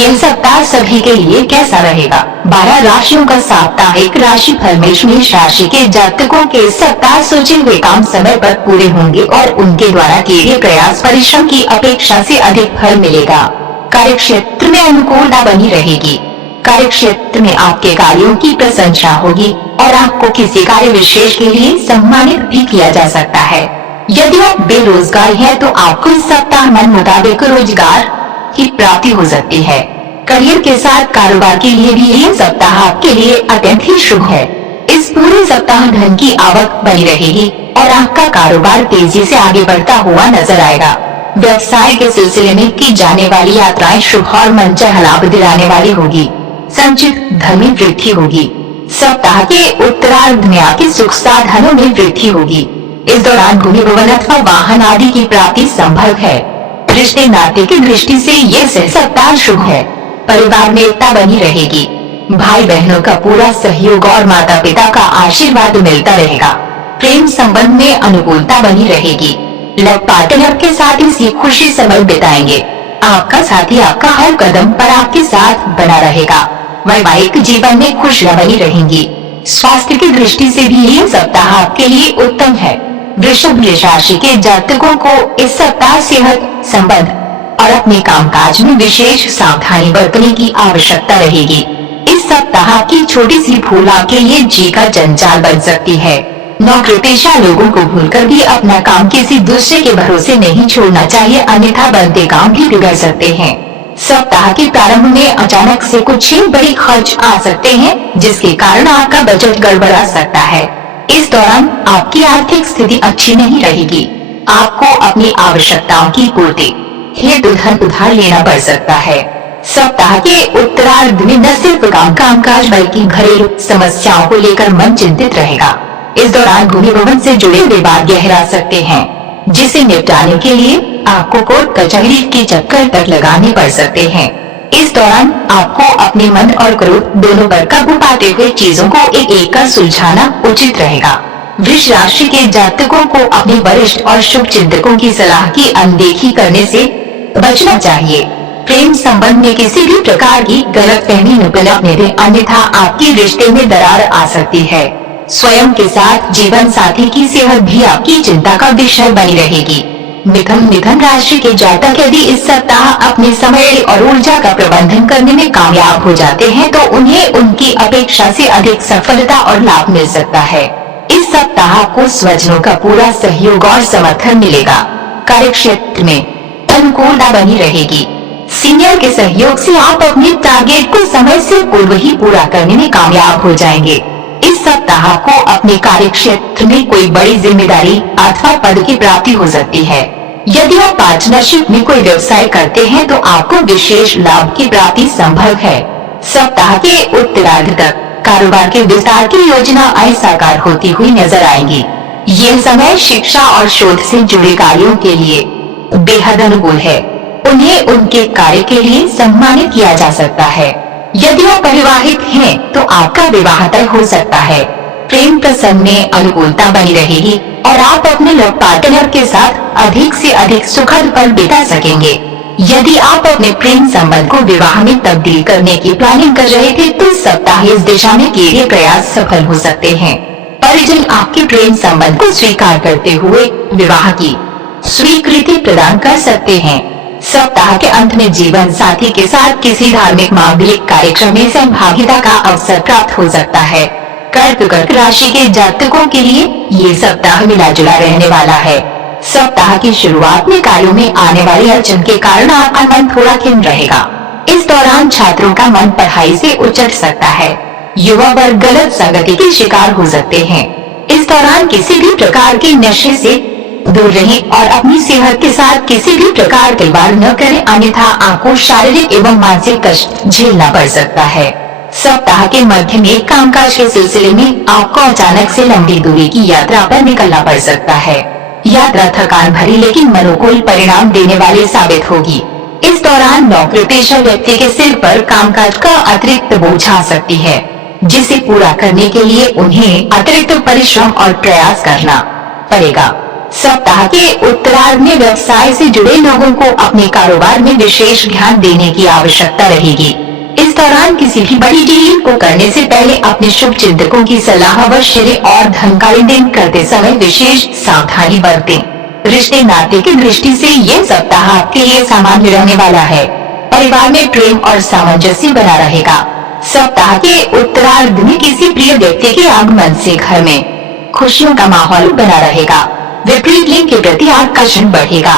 यह सप्ताह सभी के लिए कैसा रहेगा? 12 राशियों का साप्ताहिक राशि फल। मेष राशि के जातकों के सप्ताह सोचे हुए काम समय पर पूरे होंगे और उनके द्वारा किए गए प्रयास परिश्रम की अपेक्षा से अधिक फल मिलेगा। कार्यक्षेत्र में अनुकूलता बनी रहेगी। कार्यक्षेत्र में आपके कार्यों की प्रशंसा होगी और आपको किसी कार्य विशेष के लिए सम्मानित भी किया जा सकता है। यदि आप बेरोजगार हैं तो आपको इस सप्ताह मन मुताबिक रोजगार की प्राप्ति हो सकती है। करियर के साथ कारोबार के लिए भी यह सप्ताह आपके लिए अत्यंत ही शुभ है। इस पूरे सप्ताह धन की आवक बनी रहेगी और आपका कारोबार तेजी से आगे बढ़ता हुआ नजर आएगा। व्यवसाय के सिलसिले में की जाने वाली यात्राएं शुभ और मनचाहा लाभ दिलाने वाली होगी। संचित धन में वृद्धि होगी। सप्ताह के उत्तरार्ध में आपके सुख साधनों में वृद्धि होगी। इस दौरान भूमि भवन अथवा वाहन आदि की प्राप्ति संभव है। रिश्ते नाते की दृष्टि से यह सप्ताह शुभ है। परिवार में एकता बनी रहेगी। भाई बहनों का पूरा सहयोग और माता पिता का आशीर्वाद मिलता रहेगा। प्रेम संबंध में अनुकूलता बनी रहेगी। लव पार्टनर के साथ इसी खुशी समय बिताएंगे। आपका साथी आपका हर कदम पर आपके साथ बना रहेगा। वैवाहिक जीवन में खुशियां बनी रहेंगी। स्वास्थ्य की दृष्टि से भी यह सप्ताह आपके लिए उत्तम है। वृषभ राशि के जातकों को इस सप्ताह सेहत संबंध और अपने कामकाज में विशेष सावधानी बरतने की आवश्यकता रहेगी। इस सप्ताह की छोटी सी भूल आपके लिए जी का जंजाल बन सकती है। नौकरी पेशा लोगों को भूलकर भी अपना काम किसी दूसरे के भरोसे नहीं छोड़ना चाहिए, अन्यथा बनते काम भी बिगड़ सकते हैं। सप्ताह के प्रारंभ में अचानक से कुछ बड़े खर्च आ सकते हैं, जिसके कारण आपका बजट गड़बड़ा सकता है। इस दौरान आपकी आर्थिक स्थिति अच्छी नहीं रहेगी। आपको अपनी आवश्यकताओं की पूर्ति हेतु धन उधार लेना पड़ सकता है। सप्ताह के उत्तरार्ध में न सिर्फ कामकाज बल्कि घरेलू समस्याओं को लेकर मन चिंतित रहेगा। इस दौरान भूमि भवन से जुड़े विवाद गहरा सकते हैं, जिसे निपटाने के लिए आपको कोर्ट कचहरी के चक्कर तक लगाने पड़ सकते हैं। इस दौरान आपको अपने मन और क्रोध दोनों पर काबू पाते हुए चीजों को एक एक कर सुलझाना उचित रहेगा। वृष राशि के जातकों को अपने वरिष्ठ और शुभ चिंतकों की सलाह की अनदेखी करने से बचना चाहिए। प्रेम संबंध में किसी भी प्रकार की गलतफहमी न पनपने दें, अन्यथा आपके रिश्ते में दरार आ सकती है। स्वयं के साथ जीवन साथी की सेहत भी आपकी चिंता का विषय बनी रहेगी। मिथुन राशि के जातक यदि इस सप्ताह अपने समय और ऊर्जा का प्रबंधन करने में कामयाब हो जाते हैं तो उन्हें उनकी अपेक्षा से अधिक सफलता और लाभ मिल सकता है। इस सप्ताह को स्वजनों का पूरा सहयोग और समर्थन मिलेगा। कार्यक्षेत्र में अनुकूलता बनी रहेगी। सीनियर के सहयोग से आप अपने टारगेट को समय से पूर्व ही पूरा करने में कामयाब हो जाएंगे। इस सप्ताह को अपने कार्यक्षेत्र में कोई बड़ी जिम्मेदारी अथवा पद की प्राप्ति हो सकती है। यदि आप पार्टनरशिप में कोई व्यवसाय करते हैं तो आपको विशेष लाभ की प्राप्ति संभव है। सप्ताह के उत्तरार्ध तक कारोबार के विस्तार की योजना साकार होती हुई नजर आएंगी। यह समय शिक्षा और शोध से जुड़े कार्यों के लिए बेहद अनुकूल है। उन्हें उनके कार्य के लिए सम्मानित किया जा सकता है। यदि आप अविवाहित हैं तो आपका विवाह तय हो सकता है। प्रेम प्रसंग में अनुकूलता बनी रहेगी और आप अपने लव पार्टनर के साथ अधिक से अधिक सुखद पल बिता सकेंगे। यदि आप अपने प्रेम संबंध को विवाह में तब्दील करने की प्लानिंग कर रहे थे तो इस सप्ताह इस दिशा में किए गए प्रयास सफल हो सकते हैं। परिजन आपके प्रेम संबंध को स्वीकार करते हुए विवाह की स्वीकृति प्रदान कर सकते हैं। सप्ताह के अंत में जीवन साथी के साथ किसी धार्मिक मांगलिक कार्यक्रम में सहभागिता का अवसर प्राप्त हो सकता है। कर्क राशि के जातकों के लिए ये सप्ताह मिला जुला रहने वाला है। सप्ताह की शुरुआत में कार्यों में आने वाली अड़चन के कारण आपका मन थोड़ा खिन्न रहेगा। इस दौरान छात्रों का मन पढ़ाई से उचट सकता है। युवा वर्ग गलत संगति के शिकार हो सकते हैं। इस दौरान किसी भी प्रकार के नशे से दूर रहें और अपनी सेहत के साथ किसी भी प्रकार के वार न करें, अन्यथा आपको शारीरिक एवं मानसिक कष्ट झेलना पड़ सकता है। सप्ताह के मध्य में कामकाज के सिलसिले में आपको अचानक से लंबी दूरी की यात्रा पर निकलना पड़ सकता है। यात्रा थकान भरी लेकिन अनुकूल परिणाम देने वाली साबित होगी। इस दौरान नौकरी पेशा व्यक्ति के सिर पर कामकाज का अतिरिक्त बोझ आ सकती है, जिसे पूरा करने के लिए उन्हें अतिरिक्त परिश्रम और प्रयास करना पड़ेगा। सप्ताह के उत्तरार्ध में व्यवसाय से जुड़े लोगों को अपने कारोबार में विशेष ध्यान देने की आवश्यकता रहेगी। इस दौरान किसी भी बड़ी डील को करने से पहले अपने शुभ चिंतकों की सलाह अवश्य लें और धन का लेन करते समय विशेष सावधानी बरतें। रिश्ते नाते की दृष्टि से ये सप्ताह आपके लिए सामान्य रहने वाला है। परिवार में प्रेम और सामंजस्य बना रहेगा। सप्ताह के उत्तरार्ध में किसी प्रिय व्यक्ति के आगमन से घर में खुशियों का माहौल बना रहेगा। विपरीत लिंग के प्रति आकर्षण बढ़ेगा।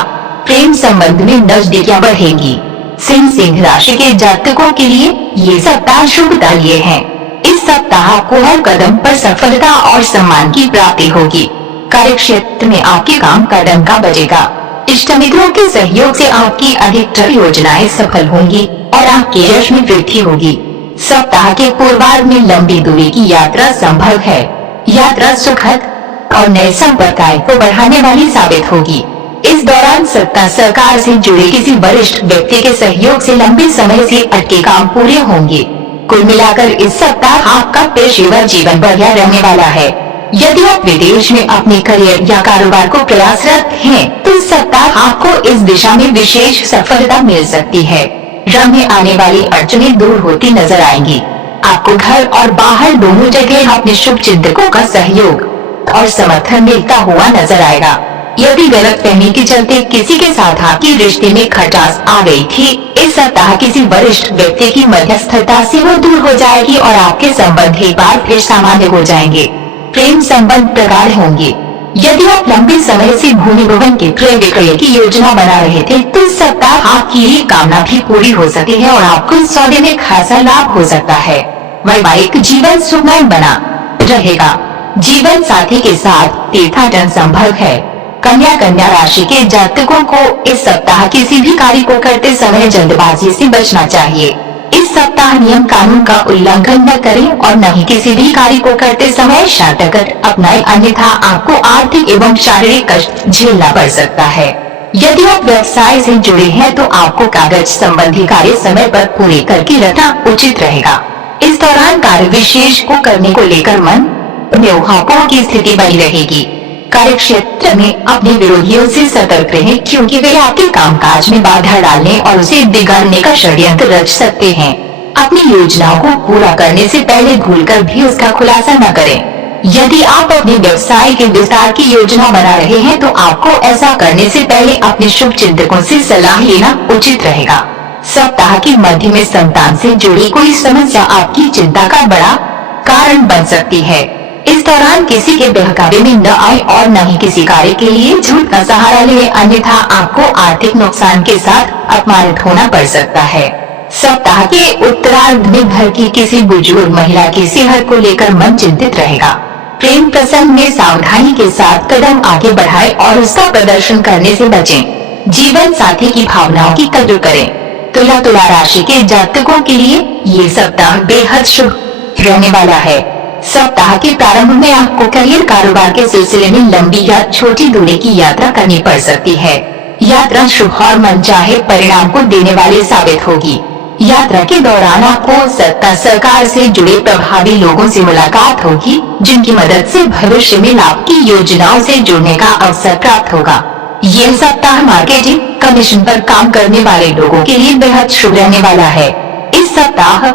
प्रेम संबंध में नजदीकियां बढ़ेंगी। सिंह राशि के जातकों के लिए ये सप्ताह शुभदायी है। इस सप्ताह को हर कदम पर सफलता और सम्मान की प्राप्ति होगी। कार्य क्षेत्र में आपके काम का डंका बजेगा। इष्ट मित्रों के सहयोग से आपकी अधिकतर योजनाएं सफल होंगी और आपके यश में वृद्धि होगी। सप्ताह के पूर्वार्ध में लंबी दूरी की यात्रा संभव है। यात्रा सुखद और नए संपर्क को बढ़ाने वाली साबित होगी। इस दौरान सत्ता सरकार से जुड़े किसी वरिष्ठ व्यक्ति के सहयोग से लंबे समय से अटके काम पूरे होंगे। कुल मिलाकर इस सप्ताह आपका पेशेवर जीवन बढ़िया रहने वाला है। यदि आप विदेश में अपने करियर या कारोबार को प्रयासरत हैं, तो इस सप्ताह आपको इस दिशा में विशेष सफलता मिल सकती है। रंग में आने वाली अड़चनें दूर होती नजर आएंगी। आपको घर और बाहर दोनों जगह अपने शुभ चिंतकों का सहयोग और समर्थन मिलता हुआ नजर आएगा। यदि गलतफहमी के चलते किसी के साथ आपकी रिश्ते में खटास आ गई थी, इस सप्ताह किसी वरिष्ठ व्यक्ति की मध्यस्थता से वो दूर हो जाएगी और आपके संबंध एक बार फिर सामान्य हो जाएंगे। प्रेम संबंध प्रगाढ़ होंगे। यदि आप लंबे समय से भूमि भवन के क्रय विक्रय की योजना बना रहे थे, तो इस सप्ताह आपकी ये कामना भी पूरी हो सकती है और आपको इस सौदे में खासा लाभ हो सकता है। वैवाहिक जीवन सुखमय बना रहेगा। जीवन साथी के साथ तीर्थाटन संभव है। कन्या राशि के जातकों को इस सप्ताह किसी भी कार्य को करते समय जल्दबाजी से बचना चाहिए। इस सप्ताह नियम कानून का उल्लंघन न करें और न ही किसी भी कार्य को करते समय शॉर्टकट अपनाएं, अन्यथा आपको आर्थिक एवं शारीरिक कष्ट झेलना पड़ सकता है। यदि आप व्यवसाय से जुड़े हैं तो आपको कागज संबंधी कार्य समय पर पूरे करके रखना उचित रहेगा। इस दौरान कार्य विशेष को करने को लेकर मन में ऊहापोह की स्थिति बनी रहेगी। कार्य क्षेत्र में अपने विरोधियों से सतर्क रहें, क्योंकि वे आपके कामकाज में बाधा डालने और उसे बिगाड़ने का षड्यंत्र रच सकते हैं। अपनी योजनाओं को पूरा करने से पहले भूलकर भी उसका खुलासा न करें। यदि आप अपने व्यवसाय के विस्तार की योजना बना रहे हैं, तो आपको ऐसा करने से पहले अपने शुभ चिंतकों से सलाह लेना उचित रहेगा। सप्ताह के मध्य में संतान से जुड़ी कोई समस्या आपकी चिंता का बड़ा कारण बन सकती है। इस दौरान किसी के बहकावे में न आए और न ही किसी कार्य के लिए झूठ का सहारा ले, अन्यथा आपको आर्थिक नुकसान के साथ अपमानित होना पड़ सकता है। सप्ताह के उत्तरार्ध में घर की किसी बुजुर्ग महिला की सेहत को लेकर मन चिंतित रहेगा। प्रेम प्रसंग में सावधानी के साथ कदम आगे बढ़ाएं और उसका प्रदर्शन करने से बचें। जीवन साथी की भावनाओं की कद्र करें। तुला राशि के जातकों के लिए ये सप्ताह बेहद शुभ रहने वाला है। सप्ताह के प्रारंभ में आपको करियर कारोबार के सिलसिले में लंबी या छोटी दूरी की यात्रा करनी पड़ सकती है। यात्रा शुभ और मनचाहे परिणाम को देने वाली साबित होगी। यात्रा के दौरान आपको सत्ता सरकार से जुड़े प्रभावी लोगों से मुलाकात होगी, जिनकी मदद से भविष्य में लाभ की योजनाओं से जुड़ने का अवसर प्राप्त होगा। यह सप्ताह मार्केटिंग कमीशन पर काम करने वाले लोगों के लिए बेहद शुभ रहने वाला है। इस सप्ताह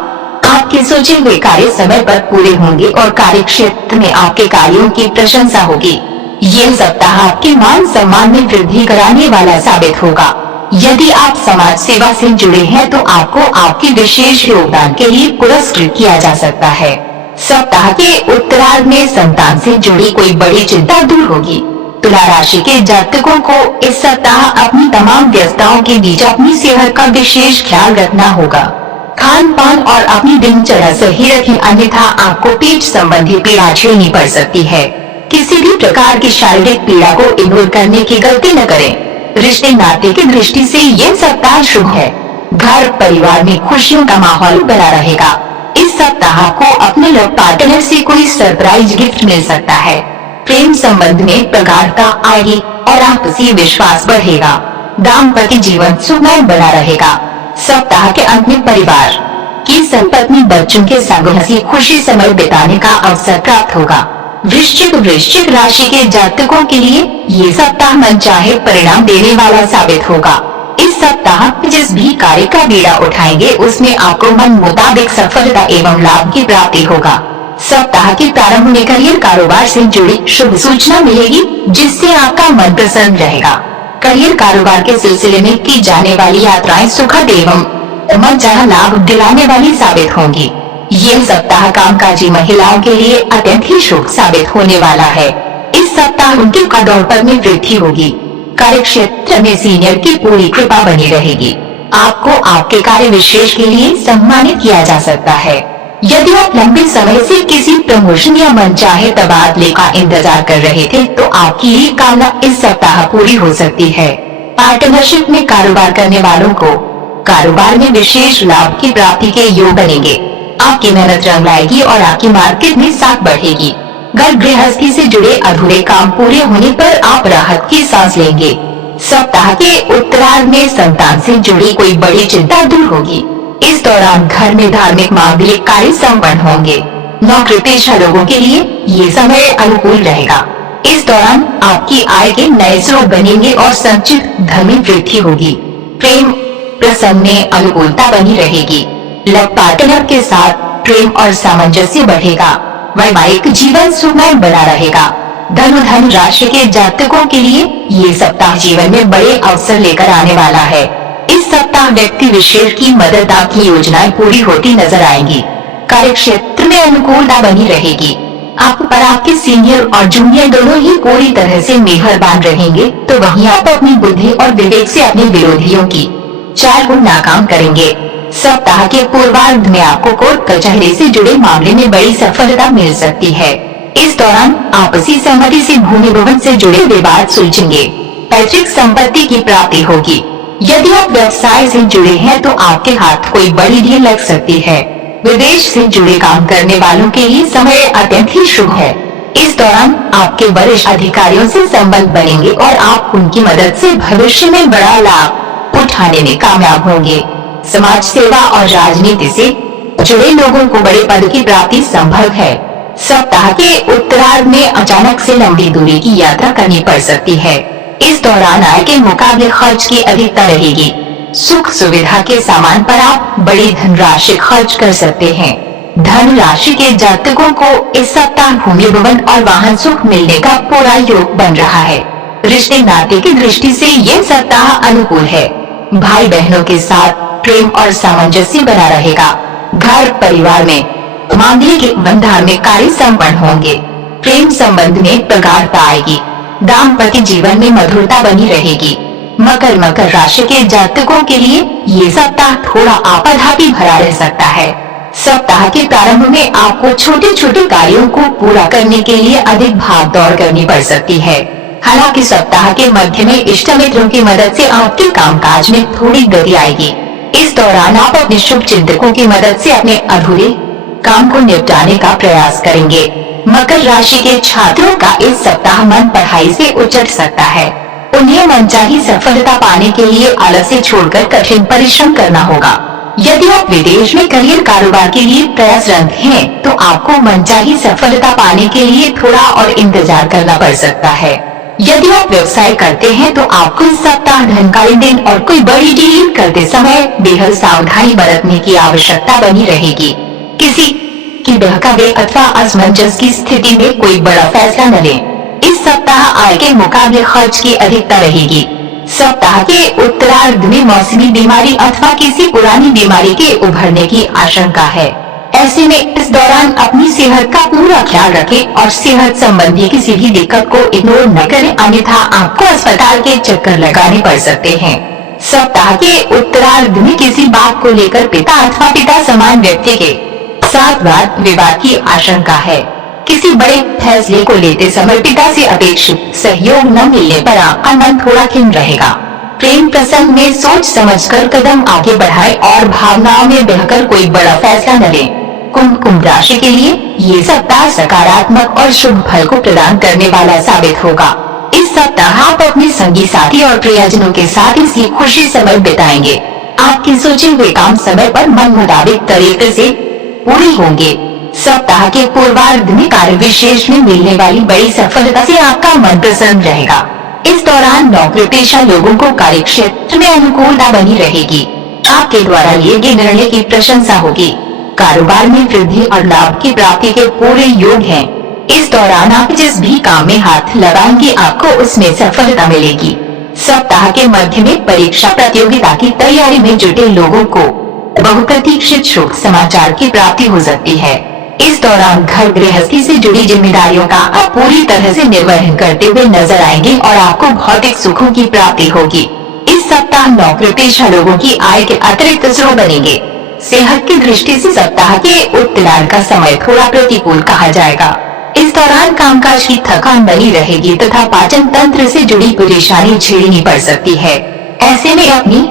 आपके सोचे हुए कार्य समय पर पूरे होंगे और कार्य क्षेत्र में आपके कार्यों की प्रशंसा होगी। यह सप्ताह आपके मान सम्मान में वृद्धि कराने वाला साबित होगा। यदि आप समाज सेवा से जुड़े हैं तो आपको आपके विशेष योगदान के लिए पुरस्कृत किया जा सकता है। सप्ताह के उत्तरार्ध में संतान से जुड़ी कोई बड़ी चिंता दूर होगी। तुला राशि के जातकों को इस सप्ताह अपनी तमाम व्यस्तताओं के बीच अपनी सेहत का विशेष ख्याल रखना होगा। खान पान और अपनी दिनचर्या सही रखें, अन्यथा आपको पेट संबंधी पीड़ा झेलनी पड़ सकती है। किसी भी प्रकार की शारीरिक पीड़ा को इग्नोर करने की गलती न करें। रिश्ते नाते की दृष्टि से यह सप्ताह शुभ है। घर परिवार में खुशियों का माहौल बना रहेगा। इस सप्ताह को अपने लव पार्टनर से कोई सरप्राइज गिफ्ट मिल सकता है। प्रेम संबंध में प्रगाढ़ता आएगी और आपसी विश्वास बढ़ेगा। दाम्पत्य जीवन सुखमय बना रहेगा। सप्ताह के अंत में परिवार की संपत्ति बच्चों के संग हंसी खुशी समय बिताने का अवसर प्राप्त होगा। वृश्चिक राशि के जातकों के लिए ये सप्ताह मनचाहे परिणाम देने वाला साबित होगा। इस सप्ताह जिस भी कार्य का बीड़ा उठाएंगे उसमें आपको मन मुताबिक सफलता एवं लाभ की प्राप्ति होगा। सप्ताह के प्रारंभ में करियर कारोबार से जुड़ी शुभ सूचना मिलेगी, जिससे आपका मन प्रसन्न रहेगा। करियर कारोबार के सिलसिले में की जाने वाली यात्राएं सुखद एवं मनचाहा लाभ दिलाने वाली साबित होंगी। यह सप्ताह कामकाजी महिलाओं के लिए अत्यंत ही शुभ साबित होने वाला है। इस सप्ताह उनके कद और पद में वृद्धि होगी। कार्य क्षेत्र में सीनियर की पूरी कृपा बनी रहेगी। आपको आपके कार्य विशेष के लिए सम्मानित किया जा सकता है। यदि आप लंबे समय से किसी प्रमोशन या मनचाहे तबादले का इंतजार कर रहे थे तो आपकी ये कामना इस सप्ताह पूरी हो सकती है। पार्टनरशिप में कारोबार करने वालों को कारोबार में विशेष लाभ की प्राप्ति के योग बनेंगे। आपकी मेहनत रंग लाएगी और आपकी मार्केट में साख बढ़ेगी। घर गृहस्थी से जुड़े अधूरे काम पूरे होने पर आप राहत की सांस लेंगे। सप्ताह के उत्तरार्ध में संतान से जुड़ी कोई बड़ी चिंता दूर होगी। इस दौरान घर में धार्मिक मांगलिक कार्य संपन्न होंगे। नौकरी पेशा लोगों के लिए ये समय अनुकूल रहेगा। इस दौरान आपकी आय के नए स्रोत बनेंगे और संचित धन में वृद्धि होगी। प्रेम प्रसंग में अनुकूलता बनी रहेगी। लव पार्टनर के साथ प्रेम और सामंजस्य बढ़ेगा। वैवाहिक जीवन सुखमय बना रहेगा। धन राशि के जातकों के लिए ये सप्ताह जीवन में बड़े अवसर लेकर आने वाला है। इस सप्ताह व्यक्ति विशेष की मदद आपकी योजनाएं पूरी होती नजर आएंगी। कार्य क्षेत्र में अनुकूलता बनी रहेगी। आप पर आपके सीनियर और जूनियर दोनों ही पूरी तरह से मेहरबान रहेंगे, तो वहीं आप अपनी बुद्धि और विवेक से अपने विरोधियों की चाल को नाकाम करेंगे। सप्ताह के पूर्वार्ध में आपको कोर्ट कचहरी से जुड़े मामले में बड़ी सफलता मिल सकती है। इस दौरान आपसी सहमति से भूमि भवन से जुड़े विवाद सुलझेंगे। पैतृक संपत्ति की प्राप्ति होगी। यदि आप व्यवसाय से जुड़े हैं तो आपके हाथ कोई बड़ी डील लग सकती है। विदेश से जुड़े काम करने वालों के लिए समय अत्यंत ही शुभ है। इस दौरान आपके वरिष्ठ अधिकारियों से संबंध बनेंगे और आप उनकी मदद से भविष्य में बड़ा लाभ उठाने में कामयाब होंगे। समाज सेवा और राजनीति से जुड़े लोगों को बड़े पद की प्राप्ति संभव है। सप्ताह के उत्तरार्ध में अचानक से लंबी दूरी की यात्रा करनी पड़ सकती है। इस दौरान आय के मुकाबले खर्च की अधिकता रहेगी। सुख सुविधा के सामान पर आप बड़ी धनराशि खर्च कर सकते हैं। धन राशि के जातकों को इस सप्ताह भूमि भवन और वाहन सुख मिलने का पूरा योग बन रहा है। रिश्ते नाते की दृष्टि से ये सप्ताह अनुकूल है। भाई बहनों के साथ प्रेम और सामंजस्य बना रहेगा। घर परिवार में मांगलिक एवं धार्मिक कार्य संपन्न होंगे। प्रेम संबंध में प्रगाढ़ता आएगी। दाम्पत्य जीवन में मधुरता बनी रहेगी। मकर राशि के जातकों के लिए ये सप्ताह थोड़ा आपाधापी भरा रह सकता है। सप्ताह के प्रारंभ में आपको छोटे छोटे कार्यों को पूरा करने के लिए अधिक भाग दौड़ करनी पड़ सकती है। हालांकि सप्ताह के मध्य में इष्ट मित्रों की मदद से आपके कामकाज में थोड़ी गति आएगी। इस दौरान आप अपने शुभ चिंतकों की मदद से अपने अधूरे काम को निपटाने का प्रयास करेंगे। मकर राशि के छात्रों का इस सप्ताह मन पढ़ाई से उचट सकता है। उन्हें मनचाही सफलता पाने के लिए आलस्य छोड़कर कठिन परिश्रम करना होगा। यदि आप विदेश में करियर कारोबार के लिए प्रयासरत हैं, तो आपको मनचाही सफलता पाने के लिए थोड़ा और इंतजार करना पड़ सकता है। यदि आप व्यवसाय करते हैं तो आपको इस सप्ताह धन का लेन देन और कोई बड़ी डील करते समय बेहद सावधानी बरतने की आवश्यकता बनी रहेगी। किसी की बहकावे अथवा असमंजस की स्थिति में कोई बड़ा फैसला न लें। इस सप्ताह आय के मुकाबले खर्च की अधिकता रहेगी। सप्ताह के उत्तरार्ध में मौसमी बीमारी अथवा किसी पुरानी बीमारी के उभरने की आशंका है। ऐसे में इस दौरान अपनी सेहत का पूरा ख्याल रखें और सेहत संबंधी किसी भी दिक्कत को इग्नोर न करें, अन्यथा आपको अस्पताल के चक्कर लगाने पड़ सकते हैं। सप्ताह के उत्तरार्ध में किसी बात को लेकर पिता अथवा पिता समान व्यक्ति के साथ वाद विवाद की आशंका है। किसी बड़े फैसले को लेते समय पिता से अपेक्षित सहयोग न मिलने पर आपका मन थोड़ा खिन्न रहेगा। प्रेम प्रसंग में सोच समझकर कदम आगे बढ़ाएं और भावनाओं में बहकर कोई बड़ा फैसला न लें। कुंभ राशि के लिए ये सप्ताह सकारात्मक और शुभ फल को प्रदान करने वाला साबित होगा। इस सप्ताह आप अपने संगी साथी और प्रियजनों के साथ इसी खुशी समय बिताएंगे। आपके सोचे हुए काम समय पर मन मुताबिक तरीके से पूरे होंगे। सप्ताह के पूर्वार्ध में कार्य विशेष में मिलने वाली बड़ी सफलता से आपका मन प्रसन्न रहेगा। इस दौरान नौकरी पेशा लोगों को कार्य क्षेत्र में अनुकूलता बनी रहेगी। आपके द्वारा लिए गए निर्णय की प्रशंसा होगी। कारोबार में वृद्धि और लाभ की प्राप्ति के पूरे योग हैं। इस दौरान आप जिस भी काम में हाथ लगाएंगे आपको उसमें सफलता मिलेगी। सप्ताह के मध्य में परीक्षा प्रतियोगिता की तैयारी में जुटे लोगों को बहुप्रतीक्षित शुभ समाचार की प्राप्ति हो सकती है। इस दौरान घर गृहस्थी से जुड़ी जिम्मेदारियों का आप पूरी तरह से निर्वहन करते हुए नजर आएंगे और आपको भौतिक सुखों की प्राप्ति होगी। इस सप्ताह नौकरी पेशा लोगों की आय के अतिरिक्त स्रोत बनेंगे। सेहत की दृष्टि से सप्ताह के उत्तरार्ध का समय थोड़ा प्रतिकूल कहा जाएगा। इस दौरान कामकाज की थकान बनी रहेगी तथा पाचन तंत्र से जुड़ी परेशानी झेलनी पड़ सकती है। ऐसे में अपनी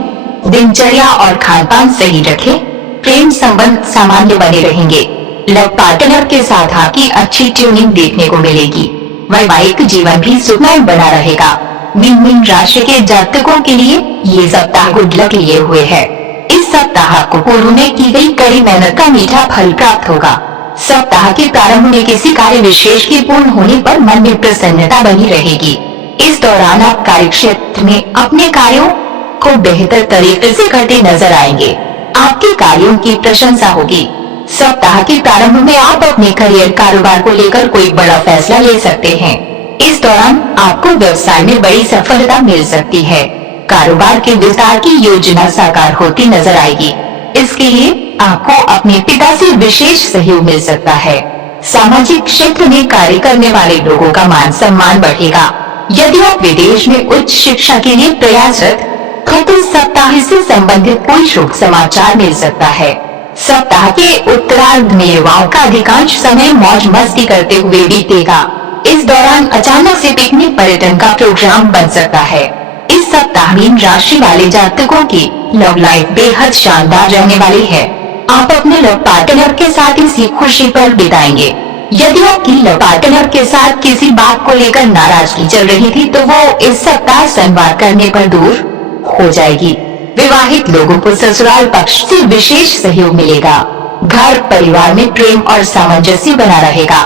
दिनचर्या और खान पान सही रखें। प्रेम संबंध सामान्य बने रहेंगे। लव पार्टनर के साथ आपकी अच्छी ट्यूनिंग देखने को मिलेगी। वैवाहिक जीवन भी सुखमय बना रहेगा। मीन राशि के जातकों के लिए ये सप्ताह गुड लक लिए हुए है। इस सप्ताह को पूर्व में की गई कड़ी मेहनत का मीठा फल प्राप्त होगा। सप्ताह के प्रारंभ में किसी कार्य विशेष के पूर्ण होने पर मन में प्रसन्नता बनी रहेगी। इस दौरान आप कार्य क्षेत्र में अपने कार्यों को बेहतर तरीके से करते नजर आएंगे। आपके कार्यों की प्रशंसा होगी। सप्ताह के प्रारंभ में आप अपने करियर कारोबार को लेकर कोई बड़ा फैसला ले सकते हैं। इस दौरान आपको व्यवसाय में बड़ी सफलता मिल सकती है। कारोबार के विस्तार की योजना साकार होती नजर आएगी। इसके लिए आपको अपने पिता से विशेष सहयोग मिल सकता है। सामाजिक क्षेत्र में कार्य करने वाले लोगों का मान सम्मान बढ़ेगा। यदि आप विदेश में उच्च शिक्षा के लिए प्रयासरत हैं तो सप्ताह से संबंधित कोई शुभ समाचार मिल सकता है। सप्ताह के उत्तरार्ध में युवाओं का अधिकांश समय मौज मस्ती करते हुए बीतेगा। इस दौरान अचानक से पिकनिक पर्यटन का प्रोग्राम बन सकता है। इस सप्ताह मीन राशि वाले जातकों की लव लाइफ बेहद शानदार रहने वाली है। आप अपने लव पार्टनर के साथ इसी खुशी पर बिताएंगे। यदि आपकी लव पार्टनर के साथ किसी बात को लेकर नाराजगी चल रही थी तो वो इस सप्ताह संवाद करने पर दूर हो जाएगी। विवाहित लोगों को ससुराल पक्ष से विशेष सहयोग मिलेगा। घर परिवार में प्रेम और सामंजस्य बना रहेगा।